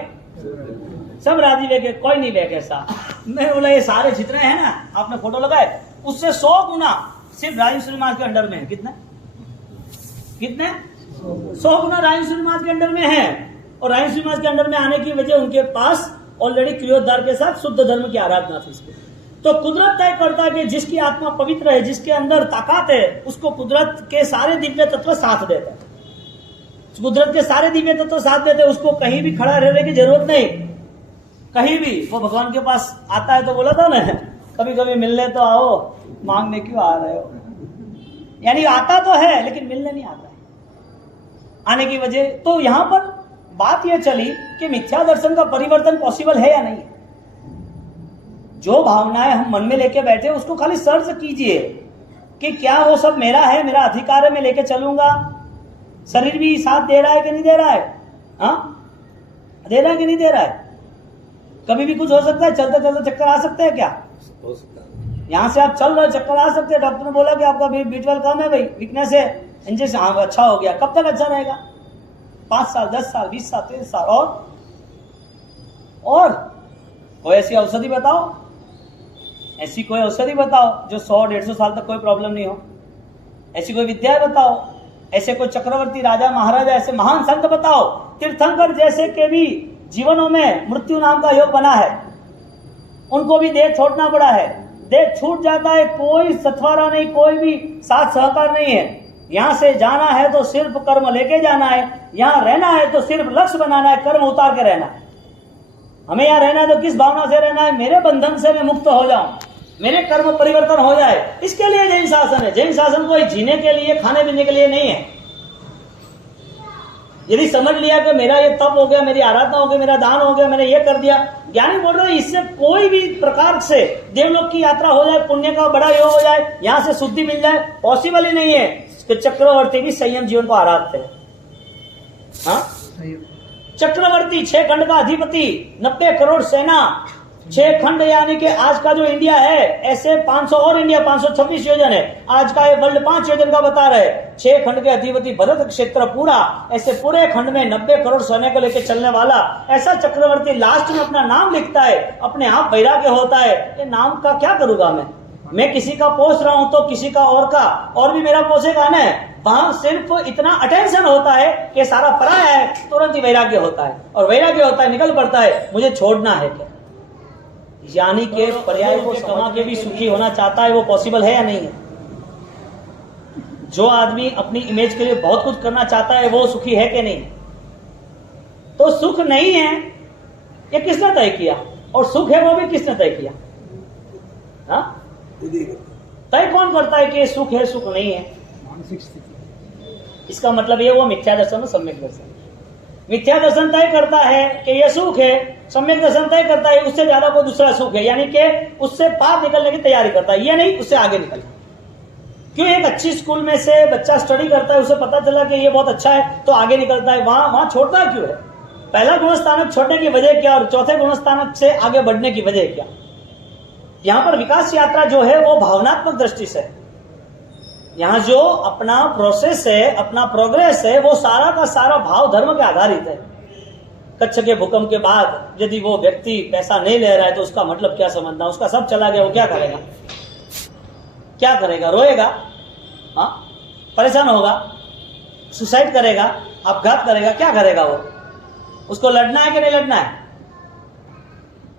सब राजीव एक है, कोई नहीं बैक ऐसा। मैं बोला ये सारे जितने हैं ना आपने फोटो लगाए, उससे 100 गुना सिर्फ राजीव सूर्य महाराज के अंडर में है। कितने 100 गुना राजीव सूर्य महाराज के अंडर में है। और राजीव सूर्य महाराज के अंडर में आने की वजह उनके पास ऑलरेडी क्रियोद्धार के साथ शुद्ध धर्म की आराधना थी। तो कुदरत तय करता है कि जिसकी आत्मा पवित्र है, जिसके अंदर ताकत है, उसको कुदरत के सारे दिव्य तत्व साथ देते हैं। कुदरत के सारे दिव्य तत्व साथ देते हैं, उसको कहीं भी खड़ा रहने की जरूरत नहीं, कहीं भी। वो भगवान के पास आता है तो बोला था ना, कभी कभी मिलने तो आओ, मांगने क्यों आ रहे हो? यानी आता तो है लेकिन मिलने नहीं आता है। आने की वजह तो यहां पर बात यह चली कि मिथ्या दर्शन का परिवर्तन पॉसिबल है या नहीं। जो भावनाएं हम मन में लेके बैठे उसको खाली सर्च कीजिए कि क्या वो सब मेरा है, मेरा अधिकार है, मैं लेके चलूंगा। शरीर भी साथ दे रहा है कि नहीं दे रहा है? हाँ, दे रहा है कि नहीं दे रहा है? कभी भी कुछ हो सकता है, चलते चलते चक्कर आ सकते हैं क्या? हो सकता है। यहाँ से आप चल रहे हो, चक्कर आ सकते हैं। डॉक्टर ने बोला कि आपका B12 कम है भाई, वीकनेस है, इंजेक्शन, हाँ अच्छा हो गया। कब तक अच्छा रहेगा? 5 साल, 10 साल, 20 साल, 30 साल। और कोई ऐसी औषधि बताओ, ऐसी कोई औषधि बताओ जो 100-150 साल तक कोई प्रॉब्लम नहीं हो। ऐसी कोई विद्या बताओ, ऐसे कोई चक्रवर्ती राजा महाराजा, ऐसे महान संत बताओ। तीर्थंकर जैसे के भी जीवनों में मृत्यु नाम का योग बना है, उनको भी देह छोड़ना पड़ा है। देह छूट जाता है, कोई सथवारा नहीं, कोई भी साथ सहकार नहीं है। यहां से जाना है तो सिर्फ कर्म लेके जाना है, यहां रहना है तो सिर्फ लक्ष्य बनाना है, कर्म उतार के रहना है। हमें यहां रहना है तो किस भावना से रहना है? मेरे बंधन से मैं मुक्त हो जाऊं, मेरे कर्म परिवर्तन हो जाए। इसके लिए जैन शासन है। जैन शासन कोई जीने के लिए, खाने पीने के लिए नहीं है। यदि समझ लिया कि मेरा ये तप हो गया, मेरी आराधना हो गई, मेरा दान हो गया, मैंने ये कर दिया, ज्ञानी बोल रहे इससे कोई भी प्रकार से देवलोक की यात्रा हो जाए, पुण्य का बड़ा योग हो जाए, यहां से शुद्धि मिल जाए, पॉसिबल ही नहीं है। कि चक्रवर्ती भी संयम जीवन को आराधते हैं। हाँ, चक्रवर्ती 6 खंड का अधिपति, 90 करोड़ सेना, 6 खंड यानी कि आज का जो इंडिया है, ऐसे 500 और इंडिया 526 योजन है। आज का ये वर्ल्ड 5 योजन का बता रहे। 6 खंड के अधिपति, भरत क्षेत्र पूरा, ऐसे पूरे खंड में 90 करोड़ सेना को लेकर चलने वाला ऐसा चक्रवर्ती लास्ट में अपना नाम लिखता है, अपने आप वैराग्य होता है। ये नाम का क्या करूंगा मैं किसी का पोस रहा हूं तो किसी का और भी मेरा पोसेगा ना। वहां सिर्फ इतना अटेंशन होता है कि सारा पराया है, तुरंत ही वैराग्य होता है, और वैराग्य होता है, निकल पड़ता है, मुझे छोड़ना है क्या। यानी के पर्याय को कमा के भी सुखी होना चाहता है, वो पॉसिबल है या नहीं है? जो आदमी अपनी इमेज के लिए बहुत कुछ करना चाहता है वो सुखी है कि नहीं? तो सुख नहीं है ये किसने तय किया, और सुख है वो भी किसने तय किया? हाँ, तय कौन करता है कि ये सुख है, सुख नहीं है? मानसिक स्थिति। इसका मतलब ये हुआ मिथ्या दर्शन और सम्यक दर्शन। मिथ्या दर्शन तय करता है कि ये सुख है, सम्यक दर्शन तय करता है उससे ज्यादा कोई दूसरा सुख है, यानी कि उससे पार निकलने की तैयारी करता है, ये नहीं उससे आगे निकलना। क्यों एक अच्छी स्कूल में से बच्चा स्टडी करता है, उसे पता चला कि ये बहुत अच्छा है तो आगे निकलता है, वहां छोड़ता क्यों है? पहला गुणस्थानक छोड़ने की वजह क्या और चौथे गुणस्थानक से आगे बढ़ने की वजह क्या? यहां पर विकास यात्रा जो है वो भावनात्मक दृष्टि से, यहां जो अपना प्रोसेस है, अपना प्रोग्रेस है, वो सारा का सारा भाव धर्म के आधारित है। कच्छ के भूकंप के बाद यदि वो व्यक्ति पैसा नहीं ले रहा है तो उसका मतलब क्या समझना? उसका सब चला गया, वो क्या करेगा? क्या करेगा? रोएगा, हाँ, परेशान होगा, सुसाइड करेगा, अपघात करेगा, क्या करेगा वो? उसको लड़ना है कि नहीं लड़ना है?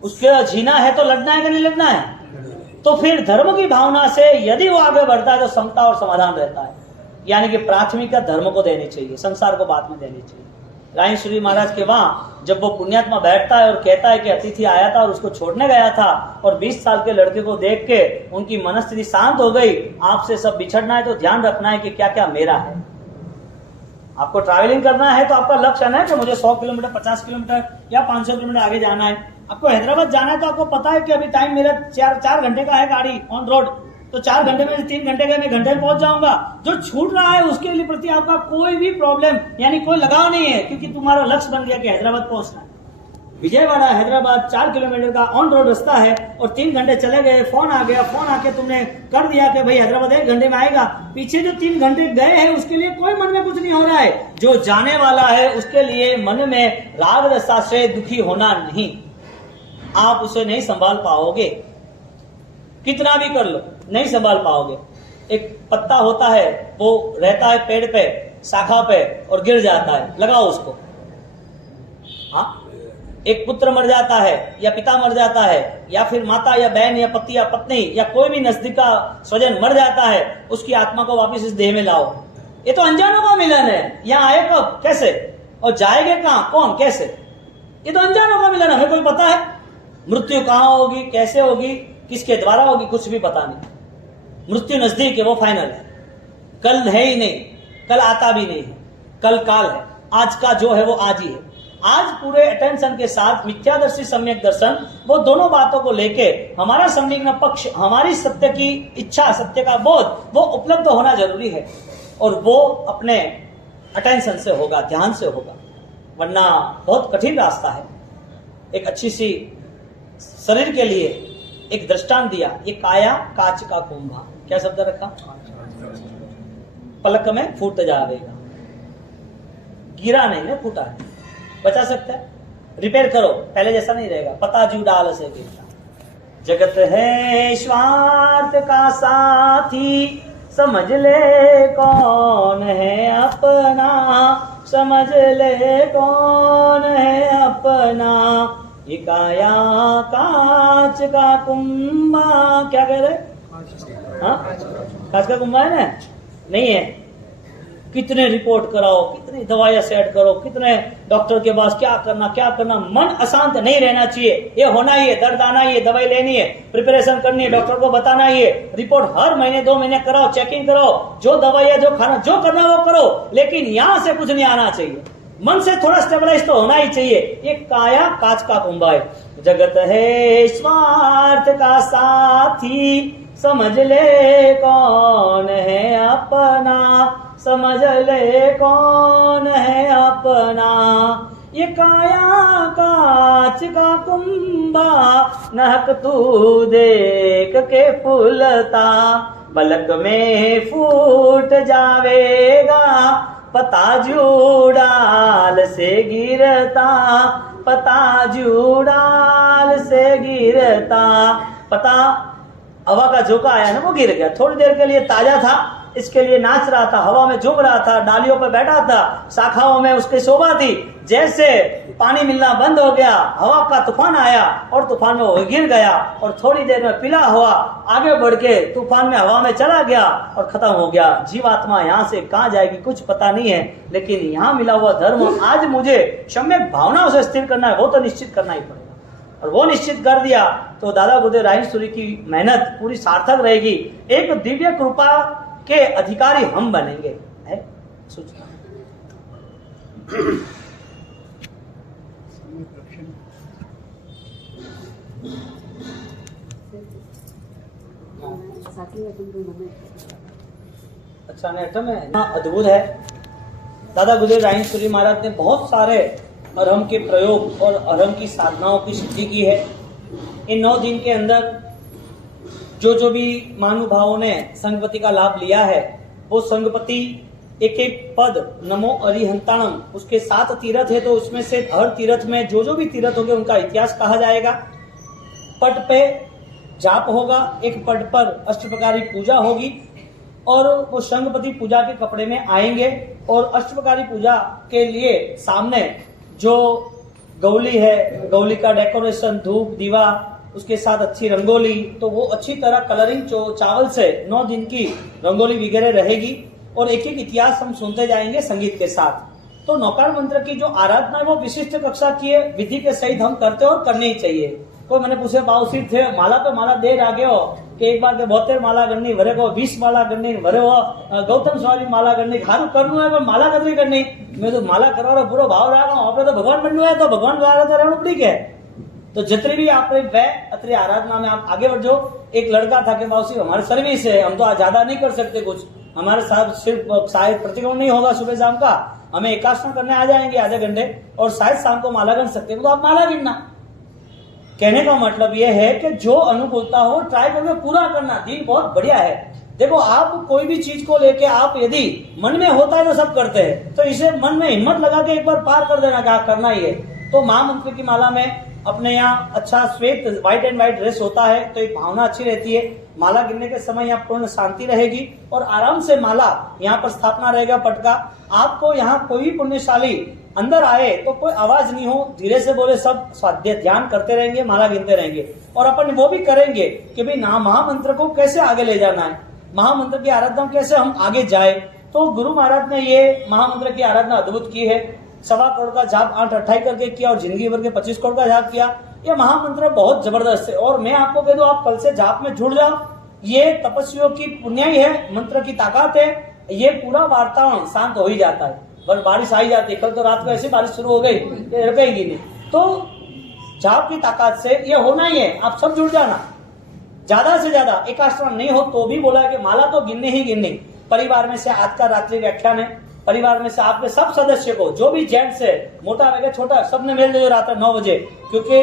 उसके जीना है तो लड़ना है कि नहीं लड़ना है? तो फिर धर्म की भावना से यदि वो आगे बढ़ता है तो समता और समाधान रहता है। यानी कि प्राथमिकता धर्म को देनी चाहिए, संसार को बाद में देनी चाहिए। राय श्री महाराज के वहां जब वो पुण्यात्मा बैठता है और कहता है कि अतिथि आया था और उसको छोड़ने गया था और 20 साल के लड़के को देख के उनकी मनस्थिति शांत हो गई, आपसे सब बिछड़ना है तो ध्यान रखना है कि क्या क्या मेरा है। आपको ट्रैवलिंग करना है तो आपका लक्ष्य है कि मुझे 100 किलोमीटर, 50 किलोमीटर या 500 किलोमीटर आगे जाना है। आपको हैदराबाद जाना है तो आपको पता है कि अभी टाइम मेरा 4 घंटे का है गाड़ी ऑन रोड, तो 4 घंटे में से 3 घंटे गए, मैं घंटे में पहुंच जाऊंगा। जो छूट रहा है उसके लिए प्रति आपका कोई भी प्रॉब्लम यानी कोई लगाव नहीं है, क्योंकि तुम्हारा लक्ष्य बन गया कि हैदराबाद पहुंचना है। विजयवाड़ा हैदराबाद 4 किलोमीटर का ऑन रोड रास्ता है और 3 घंटे चले गए, फोन आ गया, फोन आके तुमने कर दिया कि भाई हैदराबाद 1 घंटे में आएगा। पीछे जो 3 घंटे गए हैं उसके लिए कोई मन में कुछ नहीं हो रहा है। जो जाने वाला है उसके लिए मन में राग रसा से दुखी होना नहीं, आप उसे नहीं संभाल पाओगे, कितना भी कर लो नहीं संभाल पाओगे। एक पत्ता होता है, वो रहता है पेड़ पे, शाखा पे और गिर जाता है, लगाओ उसको। हाँ, एक पुत्र मर जाता है या पिता मर जाता है या फिर माता या बहन या पति या पत्नी या कोई भी नजदीक का स्वजन मर जाता है, उसकी आत्मा को वापस इस देह में लाओ। ये तो अनजानों का मिलन है। यहाँ आए कब, कैसे और जाएंगे कहाँ, कौन, कैसे? ये तो अनजानों का मिलन है, हमें कोई पता है? मृत्यु कहाँ होगी, कैसे होगी, किसके द्वारा होगी, कुछ भी पता नहीं। मृत्यु नजदीक है, वो फाइनल है, कल है ही नहीं, कल आता भी नहीं है, कल काल है, आज का जो है वो आज ही है। आज पूरे अटेंशन के साथ मिथ्यादर्शी सम्यक दर्शन, वो दोनों बातों को लेके हमारा संदिग्ध पक्ष, हमारी सत्य की इच्छा, सत्य का बोध, वो उपलब्ध होना जरूरी है और वो अपने अटेंशन से होगा, ध्यान से होगा, वरना बहुत कठिन रास्ता है। एक अच्छी सी शरीर के लिए एक दृष्टांत दिया, ये काया कांच का कुंभा, क्या शब्द रखा? पलक में फूट जाएगा, गिरा नहीं ना, फूटा है, बचा सकता है, रिपेयर करो, पहले जैसा नहीं रहेगा। पता जू डाल से गिरता, जगत है स्वार्थ का साथी, समझ ले कौन है अपना, समझ ले कौन है अपना। ये काया कांच का कुंभा, क्या कह रहे? हाँ, कांच का कुंभा है ना? नहीं है। कितने रिपोर्ट कराओ, कितनी दवाइयां सेट करो, कितने डॉक्टर के पास क्या करना, मन अशांत नहीं रहना चाहिए। ये होना ही है, दर्द आना ही है, दवाई लेनी है, प्रिपरेशन करनी है, डॉक्टर को बताना ही है, रिपोर्ट हर महीने 2 महीने कराओ, चेकिंग कराओ, जो दवाइयां, जो खाना, जो करना वो करो, लेकिन यहां से कुछ नहीं आना चाहिए। मन से थोड़ा स्टेबलाइज तो होना ही चाहिए। ये काया कांच का कुंभा है। जगत है स्वार्थ का साथी, समझ ले कौन है अपना, समझ ले कौन है अपना। ये काया कांच का कुंभा, नहक तू देख के फूलता, पलक में फूट जावेगा, पता जुड़ाल से गिरता, पता जुड़ाल से गिरता। पता हवा का झोंका आया ना, वो गिर गया, थोड़ी देर के लिए ताजा था, इसके लिए नाच रहा था, हवा में झूम रहा था, डालियों पर बैठा था, शाखाओं में उसकी शोभा थी। जैसे पानी मिलना बंद हो गया, हवा का तूफान आया और तूफान में वो गिर गया और थोड़ी देर में पीला हुआ आगे बढ़ के तूफान में हवा में चला गया और खत्म हो गया। जीवात्मा यहाँ से कहाँ जाएगी कुछ पता नहीं है, लेकिन यहाँ मिला हुआ धर्म आज मुझे सम्यक भावनाओं से स्थिर करना है, वो तो निश्चित करना ही पड़ेगा। और वो निश्चित कर दिया तो दादा गुरुदेव रायसूरी की मेहनत पूरी सार्थक रहेगी। एक दिव्य कृपा के अधिकारी हम बनेंगे, है सूचना। अच्छा ने अठम है अद्भुत है। दादा गुरुदेव रायेश्वरी महाराज ने बहुत सारे अरहम के प्रयोग और अरहम की साधनाओं की सिद्धि की है। इन 9 दिन के अंदर जो भी महानुभावों ने संगपति का लाभ लिया है वो संगपति एक एक पद नमो अरिहंताणम, उसके 7 तीर्थ है तो उसमें से हर तीर्थ में जो भी तीर्थ होंगे उनका इतिहास कहा जाएगा। पट पे जाप होगा, एक पट पर अष्टप्रकारी पूजा होगी और वो संगपति पूजा के कपड़े में आएंगे और अष्टप्रकारी पूजा के लिए सामने जो गौली है, गौली का डेकोरेशन, धूप दीवा, उसके साथ अच्छी रंगोली, तो वो अच्छी तरह कलरिंग चावल से 9 दिन की रंगोली वगैरह रहेगी और एक एक इतिहास हम सुनते जाएंगे संगीत के साथ। तो नौकार मंत्र की जो आराधना है वो विशिष्ट कक्षा की है, विधि के सहित हम करते और करनी ही चाहिए। तो मैंने पूछे बाउसी थे माला पे माला दे आगे हो कि एक बार के 72 माला करनी भरे को 20 माला करनी भरे हो गौतम स्वामी माला करनी हारू करनु है पर माला कतरी करनी। मैं तो माला करवा पूरा भाव रहा हूँ, अपने तो भगवान बनू है तो भगवान द्वारा तो रहना पड़ी है। तो जितनी भी आपने वह अतरी आराधना में आप आगे बढ़ जाओ। एक लड़का था कि बाउसी हमारी सर्विस है, हम तो ज्यादा नहीं कर सकते कुछ, हमारे साथ सिर्फ शायद प्रतिक्रमण नहीं होगा सुबह शाम का, हमें एकाश्रम करने आ जाएंगे आधे घंटे और शायद शाम को माला गिन सकते हैं, तो आप माला गिनना। कहने का मतलब यह है कि जो अनुकूलता हो ट्राई करके पूरा करना, दिन बहुत बढ़िया है। देखो आप कोई भी चीज को लेके आप यदि मन में होता है तो सब करते हैं, तो इसे मन में हिम्मत लगा के एक बार पार कर देना, क्या करना ही है। तो महामंत्र की माला में अपने यहाँ अच्छा श्वेत व्हाइट एंड व्हाइट ड्रेस होता है तो एक भावना अच्छी रहती है। माला गिनने के समय यहाँ पूर्ण शांति रहेगी और आराम से माला यहाँ पर स्थापना रहेगा पट का। आपको यहाँ कोई भी पुण्यशाली अंदर आए तो कोई आवाज नहीं हो, धीरे से बोले, सब स्वाध्याय ध्यान करते रहेंगे, माला गिनते रहेंगे और अपन वो भी करेंगे कि भाई ना महामंत्र को कैसे आगे ले जाना है, महामंत्र की आराधना कैसे हम आगे जाए। तो गुरु महाराज ने ये महामंत्र की आराधना अद्भुत की है। 1.25 करोड़ का जाप 8-28 करके किया और जिंदगी भर के 25 करोड़ का जाप किया। ये महामंत्र बहुत जबरदस्त है और मैं आपको कह दूं आप कल से जाप में जुड़ जाओ। ये तपस्वियों की पुण्य ही है, मंत्र की ताकत है। ये पूरा वातावरण शांत हो ही जाता है। बस बारिश आई जाती है, कल तो रात को ऐसी बारिश शुरू हो गई, ये रुकेगी नहीं। तो जाप की ताकत से ये होना ही है, आप सब जुड़ जाना। ज्यादा से ज्यादा एकाश्रम नहीं हो तो भी बोला कि माला तो गिननी ही गिननी। परिवार में से आज का रात्रि व्याख्यान है, परिवार में से आपके सब सदस्य को, जो भी जेंट्स है, मोटा वगैरह छोटा, सबने मिल लीजिए रात 9 बजे, क्योंकि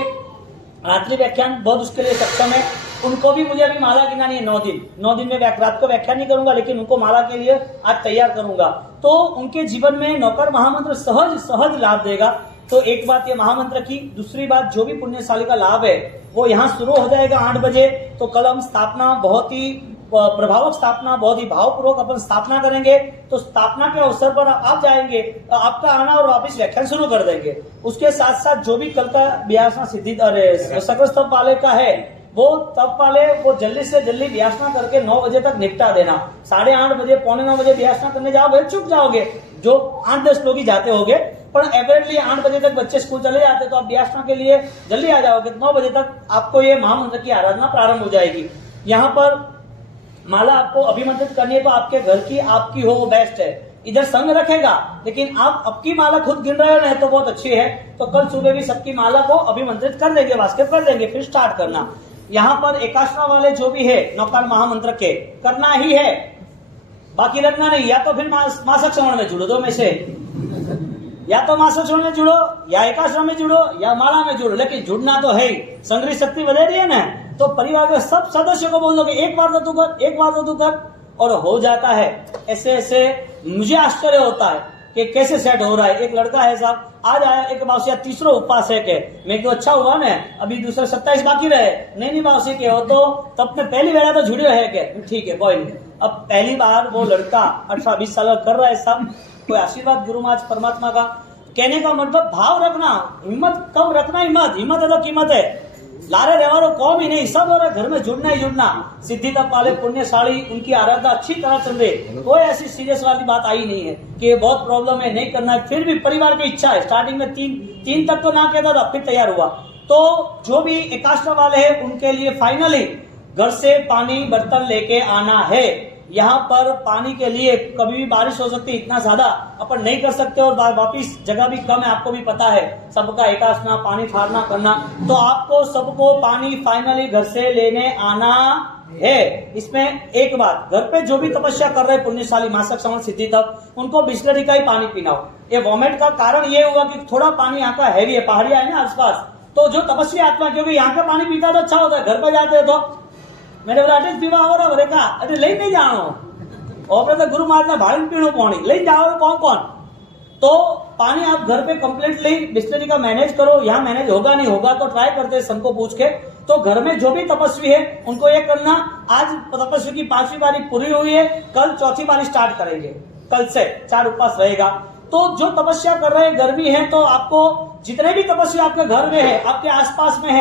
रात्रि व्याख्यान बहुत उसके लिए सक्षम है। उनको भी मुझे अभी माला गिनानी है 9 दिन में रात को व्याख्यान नहीं करूंगा, लेकिन उनको माला के लिए आज तैयार करूंगा। तो उनके जीवन में नौकर महामंत्र सहज लाभ देगा। तो एक बात ये महामंत्र की, दूसरी बात जो भी पुण्यशाली का लाभ है वो यहाँ शुरू हो जाएगा 8 बजे। तो कल हम स्थापना बहुत ही प्रभावक स्थापना, बहुत ही भावपूर्वक अपन स्थापना करेंगे। तो स्थापना के अवसर पर आप जाएंगे, आपका आना और वापस व्याख्यान शुरू कर देंगे। उसके साथ साथ जो भी कल का व्यासना सिद्धि सकल स्तंभ वाले का है वो तब वाले वो जल्दी से जल्दी व्यासना करके 9 बजे तक निपटा देना। 8:30 बजे 8:45 बजे व्यासना करने जाओगे चुप जाओगे, जो 8-10 लोग ही जाते होंगे, पर एवरेजली 8 बजे तक बच्चे स्कूल चले जाते तो आप व्यासना के लिए जल्दी आ जाओगे। 9 बजे तक आपको ये महामंत्र की आराधना प्रारंभ हो जाएगी। यहाँ पर माला आपको अभिमंत्रित करनी है तो आपके घर की आपकी हो वो बेस्ट है। इधर संग रखेगा, लेकिन आप आपकी माला खुद गिन रहे हो ना तो बहुत अच्छी है। तो कल सुबह भी सबकी माला को अभिमंत्रित कर देंगे, वास्केप कर देंगे, फिर स्टार्ट करना। यहाँ पर एकाश्रम वाले जो भी है नौकार महामंत्र के करना ही है, बाकी रखना नहीं। या तो फिर मासक श्रवण में जुड़ो, दो में से या तो मासक श्रवण में जुड़ो या एकाश्रम में जुड़ो या माला में जुड़ो, लेकिन जुड़ना तो है ही। संग्रह शक्ति बढ़े रही है ना, तो परिवार के सब सदस्यों को बोल दो कि एक बार तो तू कर, एक बार तो तू कर, और हो जाता है। ऐसे ऐसे मुझे आश्चर्य होता है कि कैसे सेट हो रहा है। एक लड़का है साहब आज आया, एक बावसिया तीसरा उपासक है। मैं तो अच्छा हुआ ना, अभी दूसरे 27 बाकी रहे। नहीं बावसी के हो तो तब ने पहली बेला तो जुड़े है क्या, ठीक है कोई नहीं। अब पहली बार वो लड़का 18-20 साल कर रहा है साहब, कोई आशीर्वाद गुरु महाराज परमात्मा का। कहने का मतलब भाव रखना, हिम्मत कम रखना, हिम्मत है तो कीमत है। लारे रेवारो कौम ही नहीं, सब और घर में जुड़ना ही जुड़ना। सिद्धि तप वाले पुण्यशाली, उनकी आराधना अच्छी तरह चल रही, कोई ऐसी सीरियस वाली बात आई नहीं है कि ये बहुत प्रॉब्लम है नहीं करना है। फिर भी परिवार की इच्छा है, स्टार्टिंग में तीन तक तो ना कहता था, फिर तैयार हुआ। तो जो भी एकाश्रम वाले हैं उनके लिए फाइनली घर से पानी बर्तन लेके आना है। यहाँ पर पानी के लिए कभी भी बारिश हो सकती है, इतना ज्यादा अपन नहीं कर सकते और वापिस जगह भी कम है, आपको भी पता है, सबका एकासना पानी फाड़ना करना, तो आपको सबको पानी फाइनली घर से लेने आना है। इसमें एक बात, घर पे जो भी तपस्या कर रहे पुण्यशाली मासक श्रवण सिद्धि तक, उनको बिस्लरी का ही पानी पीना हो। ये वॉमिट का कारण ये हुआ कि थोड़ा पानी यहाँ का हैवी है, पहाड़िया है ना आसपास, तो जो तपस्वी आत्मा, क्योंकि यहाँ का पानी पीता तो अच्छा होता है, घर पे जाते तो मैंने बोला अटे पीवा आवो बोले का अरे लई नहीं जानो और तो गुरु महाराज ने भाड़ी पीणो पानी लई जाओ कौन कौन, तो पानी आप घर पे कंप्लीटली बिस्लरी का मैनेज करो। यहाँ मैनेज होगा नहीं होगा तो ट्राई करते हैं संत को पूछ के। तो घर में जो भी तपस्वी है उनको ये करना, आज तपस्वी की 5वीं पारी पूरी हुई है, कल 4थी पारी स्टार्ट करेंगे, कल से 4 उपवास रहेगा। तो जो तपस्या कर रहे हैं गर्मी है, तो आपको जितने भी तपस्वी आपके घर में है, आपके आसपास में है,